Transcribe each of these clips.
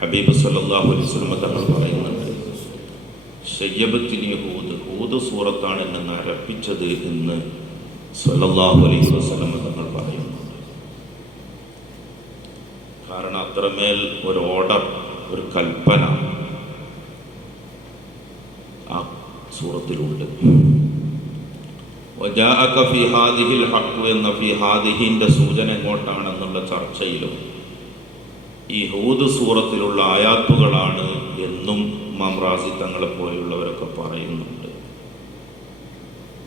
ഹബീബ് സല്ലല്ലാഹു അലൈഹി വസല്ലം തങ്ങൾ പറയുന്നുണ്ട് ഷയ്യബത്തിന് ഹൂദ് ഹൂദ് സൂറത്താണ് എന്നെ നരപ്പിച്ചത് എന്ന് സല്ലല്ലാഹു അലൈഹി വസ്ലമ തങ്ങൾ പറയുന്നുണ്ട്. കാരണം അത്രമേൽ ഒരു ഓർഡർ ഒരു കൽപ്പന ആ സൂറത്തിലുണ്ട്. എന്ന ഫി ഹാദിഹിന്റെ സൂചന എങ്ങോട്ടാണെന്നുള്ള ചർച്ചയിലും ഈ ഹൂദ് സൂറത്തിലുള്ള ആയാത്തുകളാണ് എന്നും ഇമാം റാസി തങ്ങളെ പോലെയുള്ളവരൊക്കെ പറയുന്നുണ്ട്.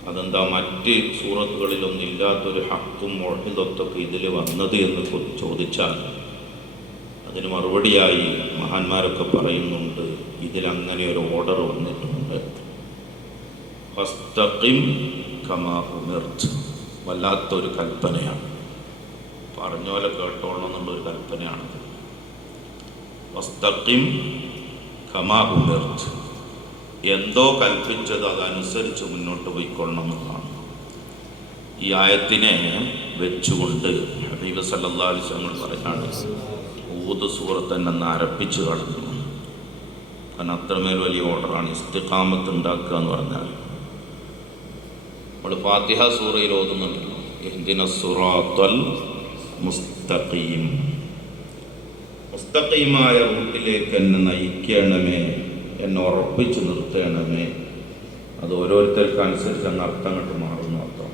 അതെന്താ മറ്റ് സൂറത്തുകളിലൊന്നും ഇല്ലാത്തൊരു ഹക്കും മൊഴിതൊത്തൊക്കെ ഇതിൽ വന്നത് എന്ന് ചോദിച്ചാൽ അതിന് മറുപടിയായി മഹാന്മാരൊക്കെ പറയുന്നുണ്ട് ഇതിലങ്ങനെ ഒരു ഓർഡർ വന്നിട്ടുണ്ട്. ഫസ്തഖിം കമാ വല്ലാത്തൊരു കൽപ്പനയാണ്. പറഞ്ഞ പോലെ കേട്ടോളണം എന്നുള്ളൊരു കൽപ്പനയാണത്. വസ്തഖിം കമാ ഉമിർത്ത് എന്തോ കൽപ്പിച്ചത് അതനുസരിച്ച് മുന്നോട്ട് പോയിക്കൊള്ളണം എന്നാണ്. ഈ ആയത്തിനെ വെച്ചുകൊണ്ട് ഹബീബ് അലൈഹി വസല്ലം പറയാണ് ഊത് സൂറത്ത് തന്നെ ഒന്ന് അരപ്പിച്ച് കളഞ്ഞു. കാരണം അത്രമേൽ വലിയ ഓർഡറാണ് ഇസ്തിഖാമത്ത് ഉണ്ടാക്കുക എന്ന് പറഞ്ഞാൽ. നമ്മൾ ഫാത്തിഹ സൂറയിൽ ഓതുന്നുണ്ടല്ലോ എന്തിന സുറാത്തൽ മുസ്തഖീം. മുസ്തഖീമായ റൂട്ടിലേക്ക് എന്നെ നയിക്കണമേ എന്നെ ഉറപ്പിച്ച് നിർത്തണമേ. അത് ഓരോരുത്തർക്ക് അനുസരിച്ച് അങ്ങ് അർത്ഥം കണ്ട് മാറുന്ന അർത്ഥം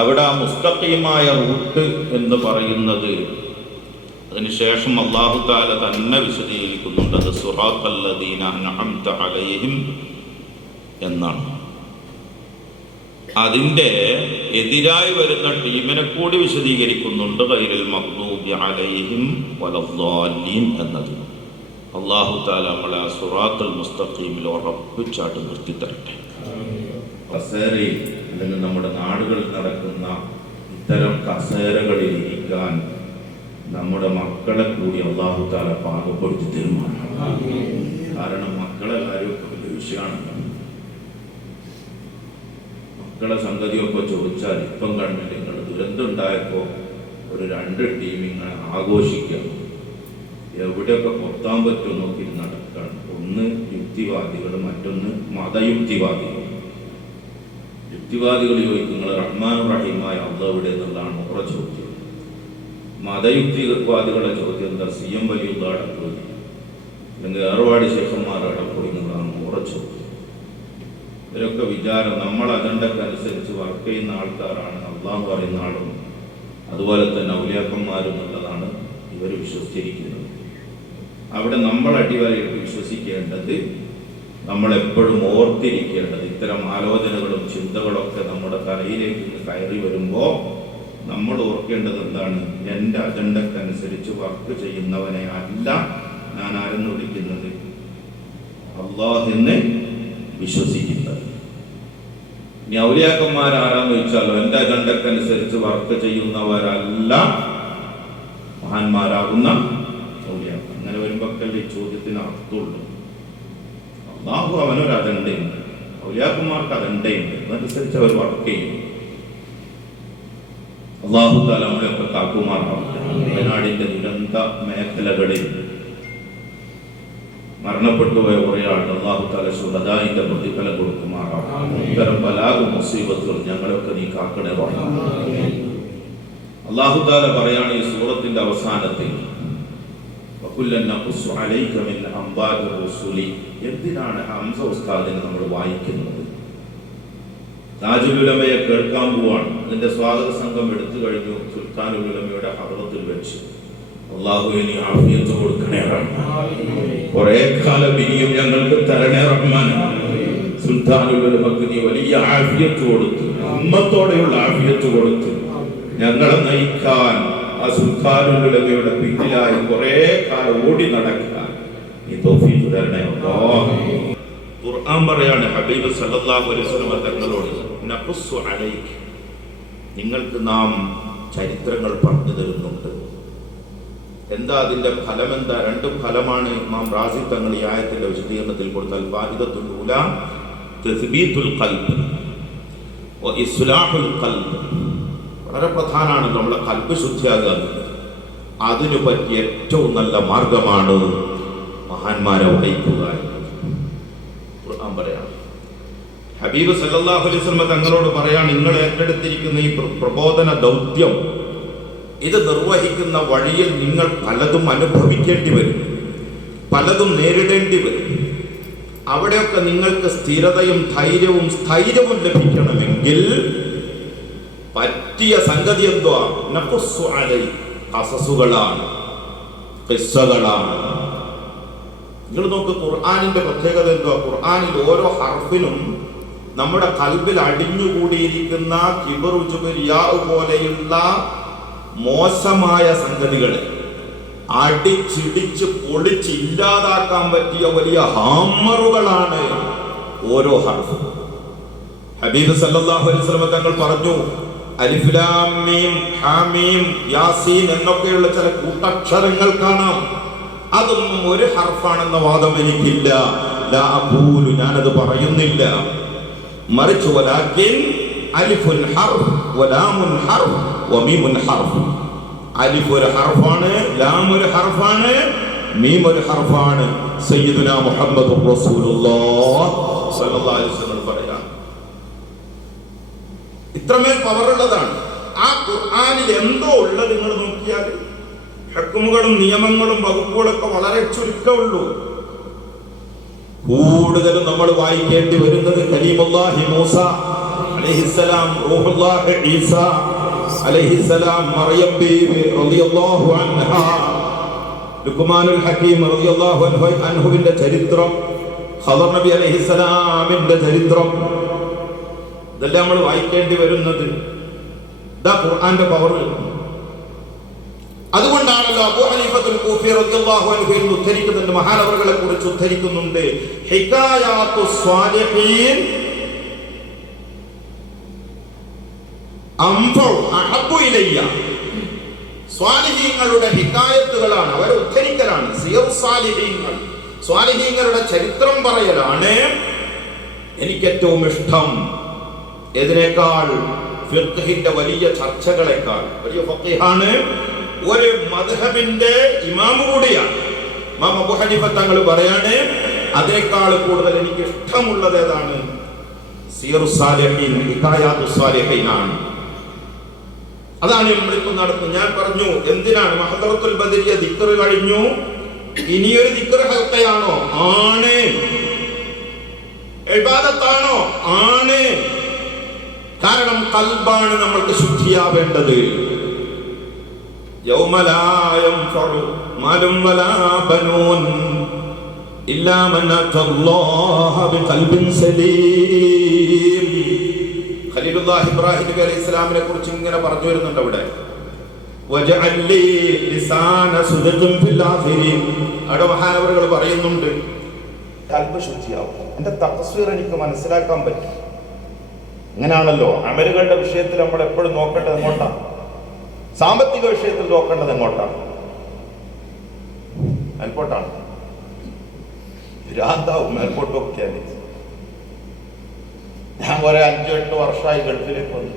അവിടെ ആ മുസ്തഖീമായ റൂട്ട് എന്ന് പറയുന്നത് അതിനുശേഷം അള്ളാഹു താല തന്നെ വിശദീകരിക്കുന്നുണ്ട് അത് സുറാത്തല്ലദീന അലൈഹിം എന്നാണ്. അതിന്റെ എതിരായി വരുന്ന ടീമിനെ കൂടി വിശദീകരിക്കുന്നുണ്ട് കൈരിൽ മഹ്ദൂബി അലൈഹിം വലദ്ദാലീൻ എന്നത്. അള്ളാഹു താല നമ്മളെ ആ സുറാത്തുൽ മുസ്തഖീമിൽ ഉറപ്പിച്ചാട്ട് നിർത്തി തരട്ടെ കസേരയിൽ അല്ലെങ്കിൽ നമ്മുടെ നാടുകളിൽ നടക്കുന്ന ഇത്തരം കസേരകളിൽ ഇരിക്കാൻ നമ്മുടെ മക്കളെ കൂടി അള്ളാഹു താല പാകപ്പെടുത്തി തീരുമാനം. കാരണം മക്കളെ കാര്യമൊക്കെ വലിയ വിഷയമാണല്ലോ. മക്കളെ സംഗതിയൊക്കെ ചോദിച്ചാൽ ഇപ്പം കണ്ടില്ല നിങ്ങൾ ദുരന്തം ഉണ്ടായപ്പോൾ ഒരു രണ്ട് ടീം ഇങ്ങനെ ആഘോഷിക്കുക. എവിടെയൊക്കെ പൊത്താൻ പറ്റുമോ നോക്കി നടക്കണം. ഒന്ന് യുക്തിവാദികൾ മറ്റൊന്ന് മതയുക്തിവാദികൾ. യുക്തിവാദികൾ ചോദിക്കും നിങ്ങൾ റഹ്മാൻ റഹീമായ എവിടെ എന്നുള്ളതാണ് ഉറ ചോദ്യം. മതയുക്തിവാദികളുടെ ചോദ്യം എന്താ? സി എം വലിയുള്ള ചോദ്യം. അല്ലെങ്കിൽ ഏർവാടി ശേഖന്മാരുടെ എന്നുള്ളതാണ് ഓറ ചോദ്യം. ഇവരൊക്കെ വിചാരം നമ്മൾ അജണ്ടക്ക് അനുസരിച്ച് വർക്ക് ചെയ്യുന്ന ആൾക്കാരാണ്. അള്ളാഹു പറയുന്ന ആളും. അതുപോലെ തന്നെ ഔലിയാക്കന്മാരും എന്നുള്ളതാണ് ഇവർ വിശ്വസിച്ചിരിക്കുന്നത് അവിടെ നമ്മൾ അടിവരയിട്ട് വിശ്വസിക്കേണ്ടത് നമ്മളെപ്പോഴും ഓർത്തിരിക്കേണ്ടത്. ഇത്തരം ആലോചനകളും ചിന്തകളൊക്കെ നമ്മുടെ തലയിലേക്ക് കയറി വരുമ്പോൾ നമ്മൾ ഓർക്കേണ്ടത് എന്താണ്? എന്റെ അജണ്ടക്കനുസരിച്ച് വർക്ക് ചെയ്യുന്നവനെ അല്ല ഞാൻ ആരെന്ന് വിളിക്കുന്നത്? അള്ളാഹെന്ന് വിശ്വസിക്കുന്നത് ഇനി ഔലിയാക്കന്മാരാരാന്ന് ചോദിച്ചാലോ? എന്റെ അജണ്ടക്കനുസരിച്ച് വർക്ക് ചെയ്യുന്നവരല്ല മഹാന്മാരാകുന്ന ഔലിയാക്ക അങ്ങനെ വരുമ്പോഴല്ലേ ഈ ചോദ്യത്തിന് അർത്ഥമുള്ളൂ. അള്ളാഹു അവനൊരു അജണ്ടയുണ്ട്. ഔലിയാക്കന്മാർക്ക് അജണ്ടയുണ്ട്. അതനുസരിച്ച് അവർ വർക്ക് ചെയ്യും. അള്ളാഹു താല നമ്മളെയൊക്കെ കാക്കുമാറാവട്ടെ. വയനാടിന്റെ ദുരന്ത മേഖലകളിൽ മരണപ്പെട്ടു പോയ കുറേ ആളുകൾ അള്ളാഹു താല പ്രതിഫലം കൊടുക്കുമാറാം ഇത്തരം പലാകും മുസീബത്തുകൾ ഞങ്ങളൊക്കെ നീ കാക്കണേ അള്ളാഹു താല പറയാണ് ഈ സൂറത്തിന്റെ അവസാനത്തിൽ എന്തിനാണ് ഹംസ ഉസ്താദിനെ നമ്മൾ വായിക്കുന്നത്? താജുലുലമയെ കേൾക്കാൻ പോവാണ്. അതിന്റെ സ്വാഗത സംഘം എടുത്തു കഴിഞ്ഞു സുൽത്താനുലുലമയുടെ ഹദ്റത്തിൽ വെച്ച്. ആഫിയത്ത് കൊടുക്കണേ റഹ്മാൻ. കുറെ കാലം ഇനിയും ഞങ്ങൾക്ക് തരണേ റഹ്മാൻ. സുൽത്താനുലുലമക്ക് നീ വലിയ ആഫിയത്ത് കൊടുത്തു. ആഫിയത്ത് കൊടുത്തു. ഞങ്ങളെ നയിക്കാൻ ആ സുൽത്താനുകളുടെ പിന്നിലായി കുറെ കാലം ഓടി നടക്കാൻ. ഈ തരണേ ഖുർആൻ പറയാണ് ഹബീബ് സല്ലല്ലാഹു അലൈഹി വസല്ലം തങ്ങളോട് നഖുസ്സു അലൈക്. നിങ്ങൾക്ക് നാം ചരിത്രങ്ങൾ പറഞ്ഞു തരുന്നുണ്ട്. എന്താ അതിന്റെ ഫലം എന്താ? രണ്ട് ഫലമാണ് ഇമാം റാസി തങ്ങൾ ഈ ആയത്തിന്റെ വിശദീകരണത്തിൽ കൊടുത്താൽ ഇസ്ലാഹുൽ വളരെ പ്രധാനമാണ് നമ്മളെ കൽബ് ശുദ്ധിയാകുക അതിനു പറ്റിയ ഏറ്റവും നല്ല മാർഗമാണ് മഹാന്മാരെ വഹിക്കുക ഖുർആൻ ഹബീബ് സല്ലല്ലാഹു അലൈഹി തങ്ങളോട് പറയാൻ നിങ്ങൾ ഏറ്റെടുത്തിരിക്കുന്ന ഈ പ്രബോധന ദൗത്യം ഇത് നിർവഹിക്കുന്ന വഴിയിൽ നിങ്ങൾ പലതും അനുഭവിക്കേണ്ടി വരും. പലതും നേരിടേണ്ടി വരും. അവിടെയൊക്കെ നിങ്ങൾക്ക് സ്ഥിരതയും ധൈര്യവും സ്ഥൈര്യവും ലഭിക്കണമെങ്കിൽ പറ്റിയ സംഗതി എന്തോ ഖസസുകളാണ് ഖിസ്സകളാണ്. നിങ്ങൾ നോക്ക് ഖുർആാനിന്റെ പ്രത്യേകത എന്തുവാ? ഖുർആാനിൽ ഓരോ ഹർഫിനും നമ്മുടെ കൽബിൽ അടിഞ്ഞുകൂടിയിരിക്കുന്ന കിബറുജുബിരിയാ പോലെയുള്ള മോശമായ സംഗതികളെ അടിച്ചിടിച്ച് പൊളിച്ച് ഇല്ലാതാക്കാൻ പറ്റിയ വലിയ ഹാമറുകളാണ് ഓരോ ഹർഫും. ഹബീബ് സല്ലല്ലാഹു അലൈഹി വസല്ലം തങ്ങൾ പറഞ്ഞു അലിഫ് ലാം മീം ഹാമീം യാസീൻ എന്നൊക്കെയുള്ള ചില കൂട്ടക്ഷരങ്ങൾ കാണാം. അതൊന്നും ഒരു ഹർഫാണെന്ന വാദം എനിക്കില്ല. ലാ അഖൂലു ഞാനത് പറയുന്നില്ല. മറിച്ച് വലാകിൻ അലിഫുൻ ഹർഫ് വലാമുൻ ഹർഫ് വമീമുൻ ഹർഫ്. അലിഫ് ഒരു ഹർഫാണ് ലാം ഒരു ഹർഫാണ് മീം ഒരു ഹർഫാണ്. സയ്യിദുന മുഹമ്മദ് റസൂലുള്ളാഹ് സല്ലല്ലാഹു അലൈഹി വസല്ലം പറയാ. ഇത്രമേൽ പവർ ഉള്ളതാണ് ആ ഖുർആനിൽ എന്തോ ഉള്ളത് നിങ്ങൾ നോക്കിയാൽ ഹക്കുമുകളും നിയമങ്ങളും വകുപ്പുകളൊക്കെ വളരെ ചുരുക്കമുള്ളൂ. കൂടുതലും നമ്മൾ വായിക്കേണ്ടി വരുന്നത് കലീമുല്ലാഹി മൂസ മറിയം റളിയല്ലാഹു റളിയല്ലാഹു അൻഹു അൻഹുവിന്റെ ചരിത്രം ഖദർ നബി ചരിത്രം. ഇതെല്ലാം നമ്മൾ വായിക്കേണ്ടി വരുന്നത് ഖുർആന്റെ പവർ അതുകൊണ്ടാണല്ലോ അബൂ റളിയല്ലാഹു അൻഹു മഹാനവറുകളെ കുറിച്ച് ഉദ്ധരിക്കുന്നുണ്ട്. സ്വാലിഹീൻ സ്വാലിഹീങ്ങളുടെ ഹിക്കായത്തുകളാണ് അവരെ ഉദ്ധരിക്കലാണ്. സ്വാലിഹീങ്ങളുടെ ചരിത്രം പറയലാണ് എനിക്ക് ഏറ്റവും ഇഷ്ടം എതിനേക്കാൾ വലിയ ചർച്ചകളെക്കാൾ. വലിയ ഫക്കീഹാണ് ഒരു മദ്ഹബിന്റെ ഇമാമ് കൂടിയാണ്. തങ്ങൾ പറയാണ് അതേക്കാൾ കൂടുതൽ എനിക്ക് ഇഷ്ടമുള്ളത് ഏതാണ്? സിയറു സാലിഹീൻ ഹിക്കായാത്തു സാലിഹീനാണ് അതാണ് നമ്മളിപ്പോ നടത്തുന്നത്. ഞാൻ പറഞ്ഞു എന്തിനാണ്? മഹദറത്തുൽ ബദരിയ ദിക്കറ് കഴിഞ്ഞു. ഇനിയൊരു ദിക്കറ് ഹൽക്കയാണോ ആണ്. ഇബാദത്താണോ? ആണ്. കാരണം കൽബാണ് നമ്മൾക്ക് ശുദ്ധിയാവേണ്ടത്. യൗമലായം മാലും വലാ ബനൂൻ ഇല്ലാ മൻ ബിഖൽബിൻ സലീം. ഖലീലുല്ലാഹി ഇബ്രാഹിം നബി അലൈഹി ഇസ്ലാമിനെ കുറിച്ച് ഇങ്ങനെ പറഞ്ഞു വരുന്നുണ്ട് അവിടെ. അവിടെ മഹാനവറുകൾ പറയുന്നുണ്ട്. കൽബ് ശുദ്ധിയാവും എന്റെ തപസ്വീർ എനിക്ക് മനസ്സിലാക്കാൻ പറ്റും. ഇങ്ങനെയാണല്ലോ അമലുകളുടെ വിഷയത്തിൽ നമ്മൾ എപ്പോഴും നോക്കേണ്ടത് എങ്ങോട്ടാണ് സാമ്പത്തിക വിഷയത്തിൽ നോക്കേണ്ടത് എങ്ങോട്ടാണ് മേൽപോട്ടാണ് ഭ്രാന്താവും മേൽപോട്ടൊക്കെ ഞാൻ കുറെ അഞ്ചു എട്ട് വർഷമായി ഗൾഫിലേക്ക് വന്നു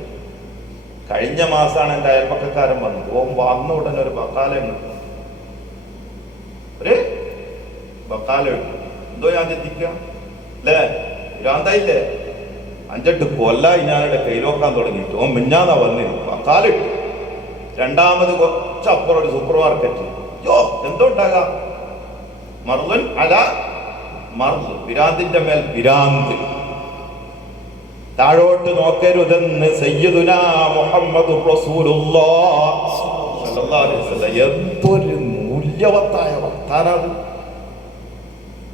കഴിഞ്ഞ മാസമാണ് എന്റെ അയൽപ്പക്കക്കാരൻ വന്നത്. ഓം വന്ന ഉടനെ ഒരു ബക്കാല ഇട്ടു. ഒരു ബക്കാല ഇട്ടു എന്തോ ഞാൻ ചിന്തിക്കുക അല്ലേ ഭ്രാന്തായില്ലേ? അഞ്ചെട്ട് കൊല്ലായി ഞാനിവിടെ കയ്യിലോക്കാൻ തുടങ്ങിയിട്ട്. ഓൻ മിഞ്ഞാന്നാ വന്നിരുന്നു ബക്കാലിട്ടു രണ്ടാമത് കുറച്ചപ്പുറം ഒരു സൂപ്പർ മാർക്കറ്റ് യോ എന്തോ ഉണ്ടാകാം? മർലൻ അല മർൽ വിരാന്തിന്റെ മേൽ പിരാന്ത് താഴോട്ട് നോക്കരുതെന്ന് സയ്യിദുന മുഹമ്മദ് എന്തൊരു മൂല്യവത്തായ വർത്താനാണ്.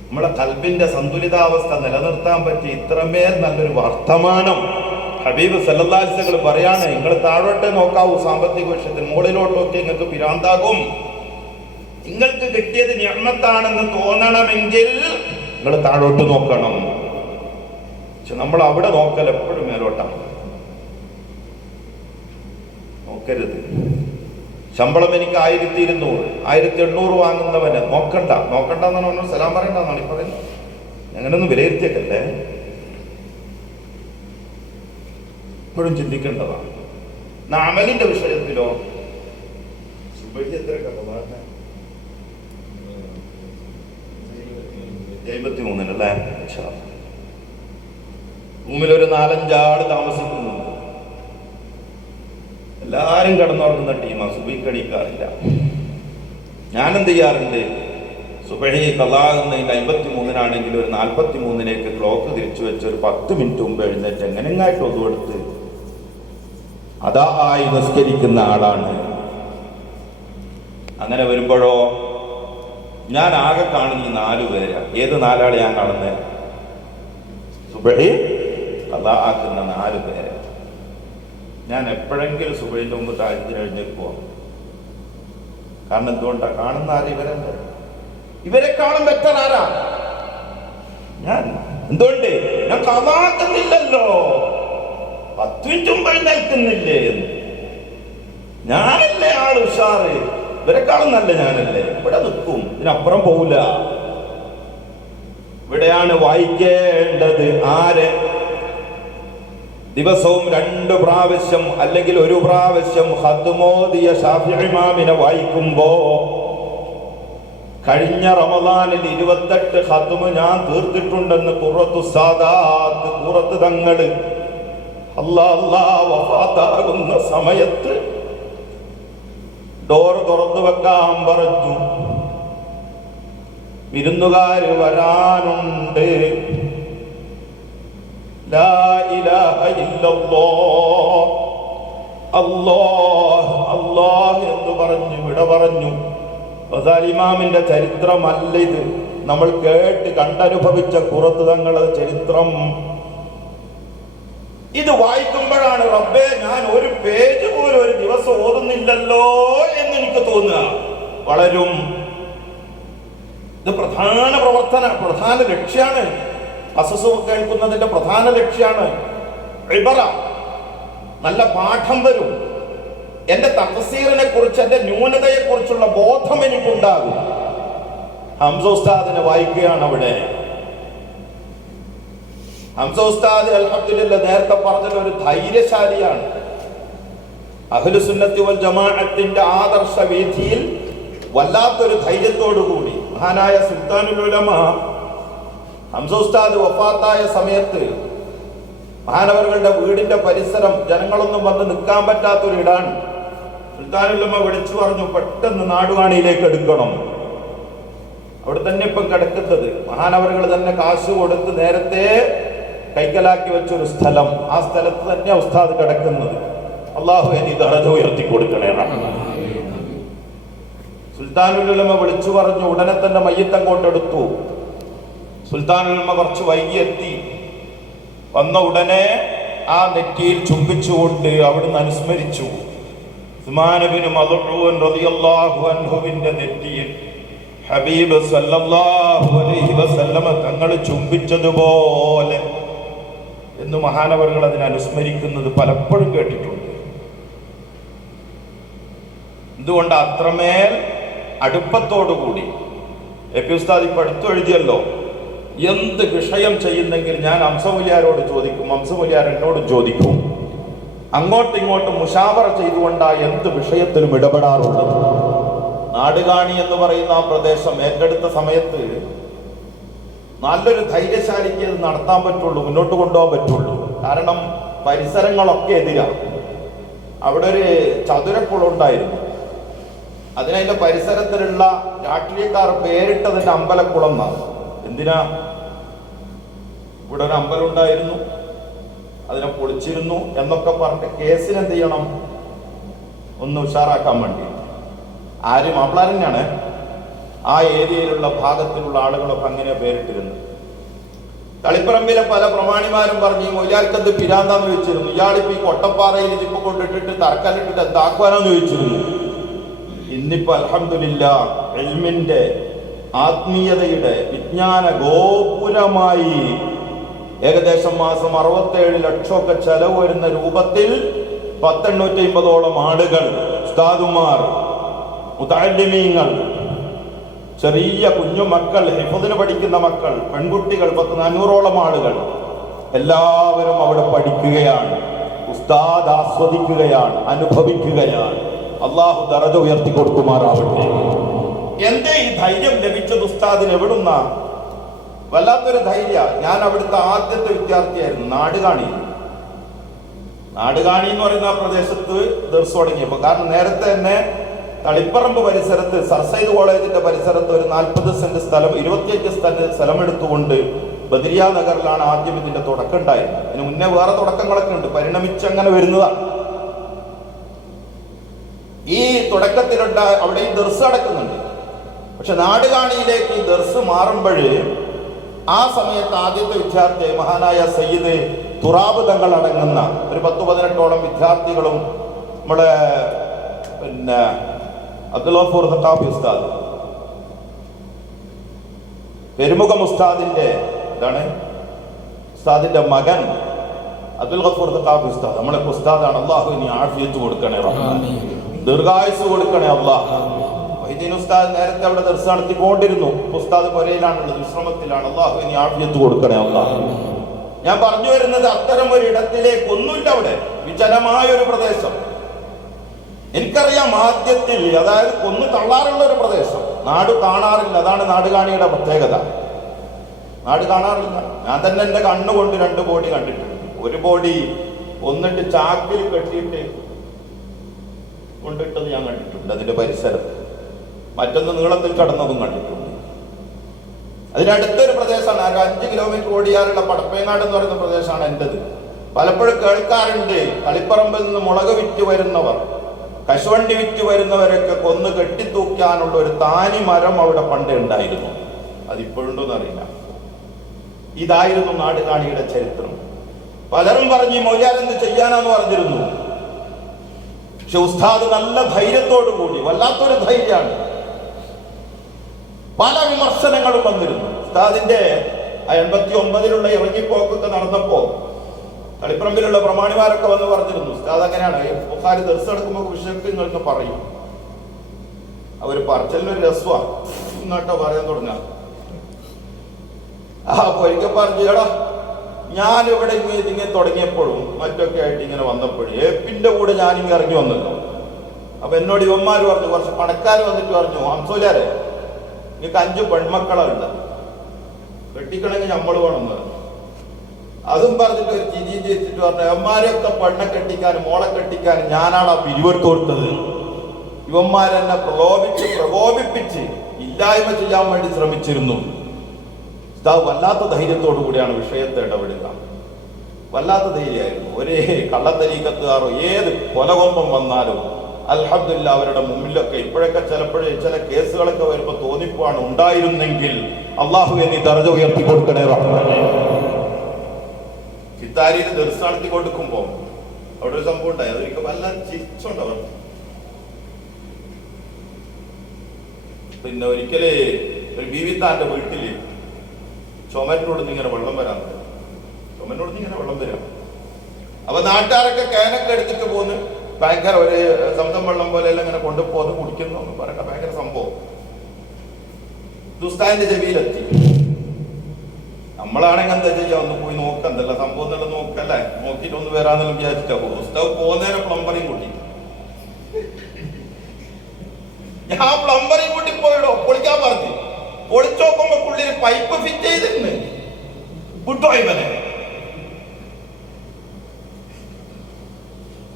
നമ്മളെ കൽബിന്റെ സന്തുലിതാവസ്ഥ നിലനിർത്താൻ പറ്റിയ ഇത്രമേൽ നല്ലൊരു വർത്തമാനം ഹബീബ് സല്ലാസ്കൾ പറയാണ് നിങ്ങൾ താഴോട്ട് നോക്കാവൂ സാമ്പത്തിക വിഷയത്തിൽ മുകളിലോട്ടൊക്കെ നിങ്ങൾക്ക് പിരാന്താകും. നിങ്ങൾക്ക് കിട്ടിയത് ഞമ്മത്താണെന്ന് തോന്നണമെങ്കിൽ നിങ്ങൾ താഴോട്ട് നോക്കണം. പക്ഷെ നമ്മൾ അവിടെ നോക്കൽ എപ്പോഴും മേലോട്ടാണ് നോക്കരുത് ശമ്പളം എനിക്ക് ആയിരത്തി ഇരുന്നൂറ് ആയിരത്തി എണ്ണൂറ് വാങ്ങുന്നവന് നോക്കണ്ട നോക്കണ്ട എന്നാണ് പറഞ്ഞത് സലാം പറയണ്ട എന്നാണ് ഈ അങ്ങനെയൊന്നും വിലയിരുത്തിയേക്കല്ലേ എപ്പോഴും ചിന്തിക്കേണ്ടതാണ് നാമലിന്റെ വിഷയത്തിലോ എഴുപത്തി മൂന്നിനല്ലേ റൂമിലൊരു നാലഞ്ചാൾ താമസിക്കുന്നുണ്ട്. എല്ലാരും കടന്നുറങ്ങുന്ന ടീമാ സുബൈ കണിക്കാറില്ല ഞാനെന്ത് ചെയ്യാറുണ്ട്? സുബഹി കലാകുന്നതിന്റെ അമ്പത്തി മൂന്നിനാണെങ്കിൽ ഒരു നാൽപ്പത്തി മൂന്നിലേക്ക് ക്ലോക്ക് തിരിച്ചു വെച്ച് ഒരു പത്ത് മിനിറ്റ് മുമ്പ് എഴുന്നേറ്റ് എങ്ങനെങ്ങായിട്ട് ഒതുവെടുത്ത്? അതാ ആയി നിസ്കരിക്കുന്ന ആളാണ്. അങ്ങനെ വരുമ്പോഴോ? ഞാൻ ആകെ കാണുന്ന നാലു പേര്. ഏത് നാലാളെ ഞാൻ കാണുന്നത് സുബഹി കലാ ആക്കുന്ന നാല് പേര്? ഞാൻ എപ്പോഴെങ്കിലും സുബൈന്റെ മുമ്പ് താഴ്ത്തി എഴുന്നേൽക്കുവോ കാരണം എന്തുകൊണ്ടാ? കാണുന്ന ആര് ഇവരല്ലേ ഇവരെക്കാളും ബെറ്റർ ആരാ? ഞാൻ. എന്തുകൊണ്ട്? ഞാൻ കഥാക്കുന്നില്ലല്ലോ പത്ത് മിനിറ്റ് മുമ്പ് ഞാനല്ലേ ആൾ ഉഷാറ്? ഇവരെക്കാളും നല്ല ഞാനല്ലേ? ഇവിടെ നിൽക്കും. ഇതിനപ്പുറം പോവില്ല. ഇവിടെയാണ് വായിക്കേണ്ടത് ആര്? ദിവസവും രണ്ട് പ്രാവശ്യം അല്ലെങ്കിൽ ഒരു പ്രാവശ്യം ഹത്തുമോദിയ ഷാഫിമാമിനെ വായിക്കുമ്പോ കഴിഞ്ഞ റമദാനിൽ ഇരുപത്തെട്ട് ഹത്തുമ് ഞാൻ തീർത്തിട്ടുണ്ടെന്ന് കുറത്തു സാദാത്ത് കുറത്ത് തങ്ങൾ അല്ലാ അല്ലാ വഫാത്താകുന്ന സമയത്ത് ഡോർ തുറന്നു വെക്കാൻ പറഞ്ഞു. വിരുന്നുകാര് വരാനുണ്ട്. ലാ എന്ന് പറഞ്ഞു വിട പറഞ്ഞു. ഇമാമിന്റെ ചരിത്രമല്ല ഇത്. നമ്മൾ കേട്ട് കണ്ടനുഭവിച്ച കുറത്ത് തങ്ങളെ ചരിത്രം. ഇത് വായിക്കുമ്പോഴാണ് റബ്ബേ ഞാൻ ഒരു പേജ് പോലും ഒരു ദിവസം ഓതുന്നില്ലല്ലോ എന്ന് എനിക്ക് തോന്നുക. വളരും. ഇത് പ്രധാന പ്രവർത്തന പ്രധാന ലക്ഷ്യമാണ് അസസ് കേൾക്കുന്നതിന്റെ പ്രധാന ലക്ഷ്യമാണ് ഇബറ. നല്ല പാഠം വരും. എന്റെ തഫസീറിനെ കുറിച്ച് എന്റെ ന്യൂനതയെ കുറിച്ചുള്ള ബോധം എനിക്കുണ്ടാകും. ഹംസോസ്താദിനെ വായിക്കുകയാണ് അവിടെ ഹംസോസ്താദ് അൽഹംദുലില്ലാ നേരത്തെ പറഞ്ഞ ഒരു ധൈര്യശാലിയാണ്. അഹ്ലുസുന്നത്തി വൽ ജമാഅത്തിന്റെ ആദർശ വീഥിയിൽ വല്ലാത്തൊരു ധൈര്യത്തോടു കൂടി മഹാനായ സുൽത്താനുൽ ഹംസോസ്താദ് വഫാത്തായ സമയത്ത് മഹാനവറുകളുടെ വീടിന്റെ പരിസരം ജനങ്ങളൊന്നും വന്ന് നിൽക്കാൻ പറ്റാത്തൊരു ഇടാണ്. സുൽത്താനുല്ലമ്മ വിളിച്ചു പറഞ്ഞു പെട്ടെന്ന് നാടുവാണിയിലേക്ക് എടുക്കണം. അവിടെ തന്നെ ഇപ്പം കിടക്കുന്നത്. മഹാനവറുകൾ തന്നെ കാശ് കൊടുത്ത് നേരത്തെ കൈക്കലാക്കി വെച്ചൊരു സ്ഥലം. ആ സ്ഥലത്ത് തന്നെ ഉസ്താദ് കിടക്കുന്നത്. അള്ളാഹു എനി ദറജ ഉയർത്തി കൊടുക്കണേ സുൽത്താനുല്ലമ്മ വിളിച്ചു പറഞ്ഞു ഉടനെ തന്നെ മയ്യത്തങ്ങോട്ടെടുത്തു സുൽത്താനുല്ലമ്മ കുറച്ച് വൈകിയെത്തി. വന്ന ഉടനെ ആ നെറ്റിയിൽ ചുംബിച്ചുകൊണ്ട് അവിടുന്ന് അനുസ്മരിച്ചു. അൻഹുവിന്റെ നെറ്റിയിൽ ഹബീബ് സല്ലല്ലാഹു അലൈഹി വസല്ലമ തങ്ങൾ ചുംബിച്ചതുപോലെ എന്ന് മഹാനവറുകൾ അതിനെ അനുസ്മരിക്കുന്നത് പലപ്പോഴും കേട്ടിട്ടുണ്ട്. എന്തുകൊണ്ട് അത്രമേൽ അടുപ്പത്തോടുകൂടി? എ പി ഉസ്താദ് ഇപ്പൊ അടുത്തു എഴുതിയല്ലോ എന്ത് വിഷയം ചെയ്യുന്നെങ്കിൽ ഞാൻ അംസമുലിയാരോട് ചോദിക്കും അംസമുലിയാർ എന്നോട് ചോദിക്കും. അങ്ങോട്ടും ഇങ്ങോട്ടും മുഷാവറ ചെയ്തുകൊണ്ടാ എന്ത് വിഷയത്തിലും ഇടപെടാറുള്ളത്? നാടുകാണി എന്ന് പറയുന്ന ആ പ്രദേശം ഏറ്റെടുത്ത സമയത്ത് നല്ലൊരു ധൈര്യശാലിക്ക് ഇത് നടത്താൻ പറ്റുള്ളൂ മുന്നോട്ട് കൊണ്ടുപോകാൻ പറ്റുള്ളൂ. കാരണം പരിസരങ്ങളൊക്കെ എതിരാണ് അവിടെ ഒരു ചതുരക്കുളം ഉണ്ടായിരുന്നു. അതിനതിന്റെ പരിസരത്തിലുള്ള രാഷ്ട്രീയക്കാർ പേരിട്ടതിന്റെ അമ്പലക്കുളം എന്നാണ്. എന്തിനാ? ഇവിടെ ഒരു അമ്പലം ഉണ്ടായിരുന്നു അതിനെ പൊളിച്ചിരുന്നു എന്നൊക്കെ പറഞ്ഞിട്ട് കേസിന് എന്ത് ചെയ്യണം ഒന്ന് ഉഷാറാക്കാൻ വേണ്ടി. ആര്? മാപ്പിളാർ തന്നെയാണ്. ആ ഏരിയയിലുള്ള ഭാഗത്തിലുള്ള ആളുകളൊക്കെ അങ്ങനെ പേരിട്ടിരുന്നു തളിപ്പറമ്പിലെ പല പ്രമാണിമാരും പറഞ്ഞു ഈ മൊയ്യാർക്കന്ത് പിരാന്താന്ന് ചോദിച്ചിരുന്നു. ഇയാളിപ്പോ ഈ കൊട്ടപ്പാറയിൽ ഇതിപ്പോ കൊണ്ടിട്ടിട്ട് തറക്കല്ലിട്ടിട്ട് എന്താക്കുവാനാന്ന് ചോദിച്ചിരുന്നു. ഇന്നിപ്പോ അലഹമില്ല എൽമിന്റെ ആത്മീയതയുടെ വിജ്ഞാന ഗോപുരമായി ഏകദേശം മാസം അറുപത്തേഴ് ലക്ഷമൊക്കെ ചെലവ് വരുന്ന രൂപത്തിൽ പത്തെണ്ണൂറ്റി അമ്പതോളം ആളുകൾ ഉസ്താദുമാർ മുതാലിമീങ്ങൾ ചെറിയ കുഞ്ഞു മക്കൾ ഹിഫദിന് പഠിക്കുന്ന മക്കൾ പെൺകുട്ടികൾ പത്ത് നാനൂറോളം ആളുകൾ എല്ലാവരും അവിടെ പഠിക്കുകയാണ്. ഉസ്താദ് ആസ്വദിക്കുകയാണ് അനുഭവിക്കുകയാണ്. അള്ളാഹു ദറജ ഉയർത്തി കൊടുക്കുമാറാവട്ടെ. എന്തേ ഈ ധൈര്യം ലഭിച്ചത് ഉസ്താദിന് എവിടുന്ന? വല്ലാത്തൊരു ധൈര്യ. ഞാൻ അവിടുത്തെ ആദ്യത്തെ വിദ്യാർത്ഥിയായിരുന്നു നാടുകാണി. നാടുകാണി എന്ന് പറയുന്ന ആ പ്രദേശത്ത് ദർസ് തുടങ്ങിയപ്പോൾ കാരണം നേരത്തെ തന്നെ തളിപ്പറമ്പ് പരിസരത്ത് സർസൈദ് കോളേജിന്റെ പരിസരത്ത് ഒരു നാൽപ്പത് സെന്റ് സ്ഥലം ഇരുപത്തിയഞ്ച് സ്ഥലം സ്ഥലം എടുത്തുകൊണ്ട് ബദരിയ നഗറിലാണ് ആദ്യം ഇതിന്റെ തുടക്കം ഉണ്ടായിരുന്നത്. അതിന് മുന്നേ വേറെ തുടക്കങ്ങളൊക്കെ ഉണ്ട്. പരിണമിച്ച് അങ്ങനെ വരുന്നതാണ് ഈ തുടക്കത്തിലുണ്ടായ ഈ ദർസ് അടക്കുന്നുണ്ട് പക്ഷെ നാടുകാണിയിലേക്ക് ഈ ദർസ് മാറുമ്പോൾ ആ സമയത്ത് ആദ്യത്തെ വിദ്യാർത്ഥി മഹാനായ സയ്യിദ് തുറാബ് തങ്ങൾ അടങ്ങുന്ന ഒരു പത്ത് പതിനെട്ടോളം വിദ്യാർത്ഥികളും നമ്മുടെ പിന്നെ അബ്ദുൽ ഖത്താബി ഉസ്താദ്. പെരുമുഖം ഉസ്താദിന്റെ എന്താണ് ഉസ്താദിന്റെ മകൻ അബ്ദുൽ ഗഫൂർ ഖത്താബി ഉസ്താദ്. നമ്മളെ ഉസ്താദാണ്. അള്ളാഹു ഇനി ആഫിയത്ത് കൊടുക്കണേ. ദീർഘായുസ് കൊടുക്കണേ അള്ളാഹ്. വൈദ്യൻ ഉസ്താദ് നേരത്തെ അവിടെ ദർശനം നടത്തിക്കൊണ്ടിരുന്നു. ഉസ്താദ് കൊരയിലാണുള്ളത് വിശ്രമത്തിലാണ്. അള്ളാഹു ഇനി ആഫിയത്ത് കൊടുക്കണേ അള്ളാഹു. ഞാൻ പറഞ്ഞു വരുന്നത് അത്തരം ഒരു ഇടത്തിലേക്ക് ഒന്നുമില്ല അവിടെ. വിജനമായ ഒരു പ്രദേശം. എനിക്കറിയാം ആദ്യത്തിൽ അതായത് കൊന്നു തള്ളാറുള്ള ഒരു പ്രദേശം. നാട് കാണാറില്ല. അതാണ് നാടുകാണിയുടെ പ്രത്യേകത. നാട് കാണാറില്ല. ഞാൻ തന്നെ എന്റെ കണ്ണുകൊണ്ട് രണ്ട് ബോഡി കണ്ടിട്ടുണ്ട്. ഒരു ബോഡി ഒന്നിട്ട് ചാക്കിൽ കെട്ടിയിട്ട് കൊണ്ടിട്ടത് ഞാൻ കണ്ടിട്ടുണ്ട്. അതിന്റെ പരിസരത്ത് മറ്റൊന്ന് നീളത്തിൽ കടന്നതും കണ്ടിട്ടുണ്ട്. അതിനടുത്തൊരു പ്രദേശമാണ്. ഒരു അഞ്ച് കിലോമീറ്റർ ഓടിയാലുള്ള പടപ്പേങ്ങാട് എന്ന് പറയുന്ന പ്രദേശമാണ് എന്റെത് പലപ്പോഴും കേൾക്കാറുണ്ട് കളിപ്പറമ്പിൽ നിന്ന് മുളക് വിറ്റ് വരുന്നവർ കശുവണ്ടി വിറ്റ് വരുന്നവരൊക്കെ കൊന്ന് കെട്ടിത്തൂക്കാനുള്ള ഒരു താനി മരം അവിടെ പണ്ട് ഉണ്ടായിരുന്നു. അതിപ്പോഴുണ്ടോന്ന് അറിയില്ല ഇതായിരുന്നു നാടുകാണിയുടെ ചരിത്രം. പലരും പറഞ്ഞു മൗര്യാരെന്ത് ചെയ്യാനാന്ന് പറഞ്ഞിരുന്നു? പക്ഷെ ഉസ്താദ് നല്ല ധൈര്യത്തോടു കൂടി വല്ലാത്തൊരു ധൈര്യമാണ്. പല വിമർശനങ്ങളും വന്നിരുന്നു. ഉസ്താദിന്റെ എൺപത്തി ഒമ്പതിലുള്ള ഇറങ്ങിപ്പോക്കൊക്കെ നടന്നപ്പോ കളിപ്പറമ്പിലുള്ള പ്രമാണിമാരൊക്കെ വന്ന് പറഞ്ഞിരുന്നു ഉസ്താദ് അങ്ങനെയാണ് ബുഖാരി ദർശനം എടുക്കുമ്പോൾ വിഷയങ്ങൾക്ക് പറയും. അവർ പറച്ചലിനൊരു രസമാണ് ഇങ്ങോട്ടോ പറയാൻ തുടങ്ങ. ആ ഒരിക്കൽ പറഞ്ഞു എടാ ഞാൻ ഇവിടെ ഇങ്ങനെ തുടങ്ങിയപ്പോഴും മറ്റൊക്കെ ആയിട്ട് ഇങ്ങനെ വന്നപ്പോഴും ഏപ്പിന്റെ കൂടെ ഞാൻ ഇങ്ങനെ ഇറങ്ങി വന്നല്ലോ. അപ്പൊ എന്നോട് ഇവന്മാര് പറഞ്ഞു കുറച്ച് പണക്കാർ വന്നിട്ട് പറഞ്ഞു ഹംസോലാരെ നിങ്ങൾക്ക് അഞ്ചു പെൺമക്കളുണ്ട് കെട്ടിക്കണമെങ്കിൽ നമ്മൾ വേണം അതും പറഞ്ഞിട്ട് ഒരു ചിരിയും ചിരിച്ചിട്ട് പറഞ്ഞു ഇവന്മാരെയൊക്കെ പെണ്ണെ കെട്ടിക്കാനും മോളെ കെട്ടിക്കാനും ഞാനാണ് ആ പിരിവെടുത്ത് കൊടുത്തത്. ഇവന്മാരെന്നെ പ്രലോഭിച്ച് പ്രകോപിപ്പിച്ച് ഇല്ലായ്മ ചെയ്യാൻ വേണ്ടി ശ്രമിച്ചിരുന്നു. ഇതാ വല്ലാത്ത ധൈര്യത്തോടു കൂടിയാണ് വിഷയത്തെ ഇടപെടുക. വല്ലാത്ത ധൈര്യമായിരുന്നു. ഒരേ കള്ളത്തരീക്കത്തുകാരോ ഏത് കൊലകൊമ്പം വന്നാലും അൽഹബ്ദില്ല അവരുടെ മുമ്പിലൊക്കെ ഇപ്പോഴൊക്കെ ചിലപ്പോഴേ ചില കേസുകളൊക്കെ വരുമ്പോൾ തോന്നിപ്പോവാണ് ഉണ്ടായിരുന്നെങ്കിൽ അള്ളാഹു എന്നീ ദർജ ഉയർത്തി കൊടുക്കണേ ചിത്താരിയിൽ ദർശനം നടത്തി കൊടുക്കുമ്പോ അവിടെ ഒരു സംഭവം ഉണ്ടായി. അതൊരിക്കൽ ചിരിച്ചുണ്ടവർ പിന്നെ ഒരിക്കൽ ഒരു ബീവിത്താന്റെ വീട്ടിൽ ചുമരിനോട് ഇങ്ങനെ വെള്ളം വരാൻ ചുമരിനോട് ഇങ്ങനെ വെള്ളം വരാം. അപ്പൊ നാട്ടുകാരൊക്കെ കേനൊക്കെ എടുത്തിട്ട് പോന്ന്. ഭയങ്കര ഒരു സ്വന്തം വെള്ളം പോലെ എല്ലാം ഇങ്ങനെ കൊണ്ടുപോകുന്നു കുടിക്കുന്നു എന്ന് പറയണ്ട ഭയങ്കര സംഭവം. ദുസ്താന്റെ ചെവിയിലെത്തി. നമ്മളാണെങ്കിൽ എന്താ ചെയ്യാ? ഒന്ന് പോയി നോക്കണ്ടല്ല സംഭവം എന്നുള്ള നോക്കല്ലേ? നോക്കിട്ട് ഒന്ന് വരാന്നെല്ലാം വിചാരിച്ചിട്ടാ പോകും ഉസ്താവ് പോകുന്നതിനെ പ്ലംബറിങ് കൂട്ടി. ഞാൻ പ്ലംബറിയും കൂട്ടി പോയിടോ. പൊളിക്കാൻ പറഞ്ഞു. പൊളിച്ചോക്കുമ്പോ പുള്ളിയിൽ പൈപ്പ് ഫിറ്റ് ചെയ്തിട്ടുണ്ട്. വിട്ടോ ഇവനെ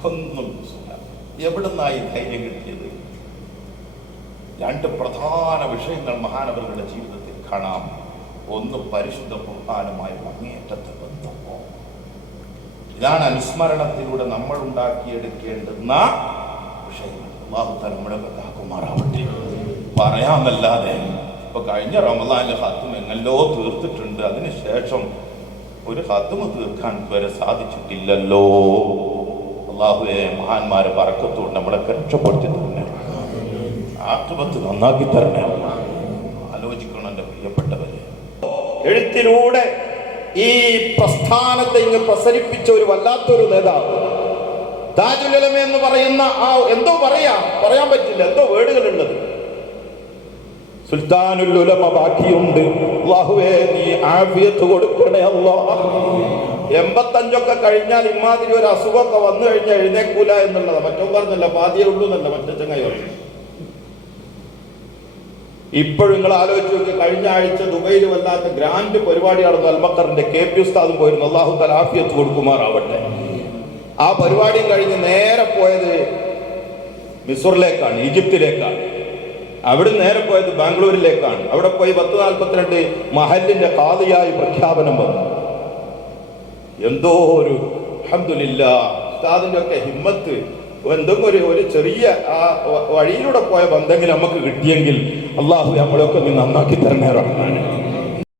ഒന്നും എവിടുന്നായി ധൈര്യം കിട്ടിയത്? രണ്ട് പ്രധാന വിഷയങ്ങൾ മഹാനവരുടെ ജീവിതത്തിൽ കാണാം. ഒന്ന് പരിശുദ്ധ പ്രധാനമായ അങ്ങേയറ്റത്തെ ബന്ധമോ ഇതാണ് അനുസ്മരണത്തിലൂടെ നമ്മൾ ഉണ്ടാക്കിയെടുക്കേണ്ടുന്ന വിഷയങ്ങൾ. പറയാമല്ലാതെ ഇപ്പൊ കഴിഞ്ഞ റമദാനിലെ ഹത്തും എങ്ങല്ലോ തീർത്തിട്ടുണ്ട്. അതിനുശേഷം ഒരു ഹത്തുമ തീർക്കാൻ വരെ സാധിച്ചിട്ടില്ലല്ലോ. അള്ളാഹുവെ മഹാന്മാരെ പറക്കത്തുകൊണ്ട് നമ്മളെ രക്ഷപ്പെടുത്തി തരണേ ആത്മത്ത് നന്നാക്കി തരണേ. ആലോചിക്കണം എന്റെ പ്രിയപ്പെട്ടവര്. എഴുത്തിലൂടെ ഈ പ്രസ്ഥാനത്തെ ഇങ്ങ് പ്രസരിപ്പിച്ച ഒരു വല്ലാത്തൊരു നേതാവ് താജുലമ എന്ന് പറയുന്ന ആ എന്തോ പറയാം പറയാൻ പറ്റില്ല എന്തോ വേർഡുകളുള്ളത്. സുൽത്താനുൽ ഉലമ ബാക്കിയുണ്ട്. അള്ളാഹുവേ നീ ആഫിയത്ത് കൊടുക്കണേ അല്ലാ എൺപത്തഞ്ചൊക്കെ കഴിഞ്ഞാൽ ഇമാതിരി ഒരു അസുഖമൊക്കെ വന്നു കഴിഞ്ഞാൽ എഴുന്നേക്കൂല എന്നുള്ളത്. മറ്റോ പറഞ്ഞല്ല പാതിയേ ഉള്ളൂ എന്നല്ല മറ്റേ ഇപ്പോഴും നിങ്ങൾ ആലോചിച്ച് നോക്കി കഴിഞ്ഞ ആഴ്ച ദുബൈയിൽ വല്ലാത്ത ഗ്രാൻഡ് പരിപാടി നടന്നു. അൽമക്കറിന്റെ കെ പി ഉസ്താദും പോയിരുന്നു. അള്ളാഹു തലാഫിയത്ത് കൊടുക്കുമാറാവട്ടെ. ആ പരിപാടിയും കഴിഞ്ഞ് നേരെ പോയത് മിസറിലേക്കാണ് ഈജിപ്തിലേക്കാണ്. അവിടെ നേരെ പോയത് ബാംഗ്ലൂരിലേക്കാണ്. അവിടെ പോയി പത്ത് നാൽപ്പത്തിരണ്ട് മഹലിന്റെ കാതിയായി പ്രഖ്യാപനം വന്നു. എന്തോ ഒരു അഹമ്മദില്ല ഉസ്താദിന്റെ ഒക്കെ ഹിമ്മത്ത്. എന്തെങ്കിലും ഒരു ഒരു ചെറിയ ആ വഴിയിലൂടെ പോയ ബന്ധമെങ്കിലും നമുക്ക് കിട്ടിയെങ്കിൽ അള്ളാഹു നമ്മളെയൊക്കെ ഒന്ന് നന്നാക്കി തരണേ റഹ്മാനെ.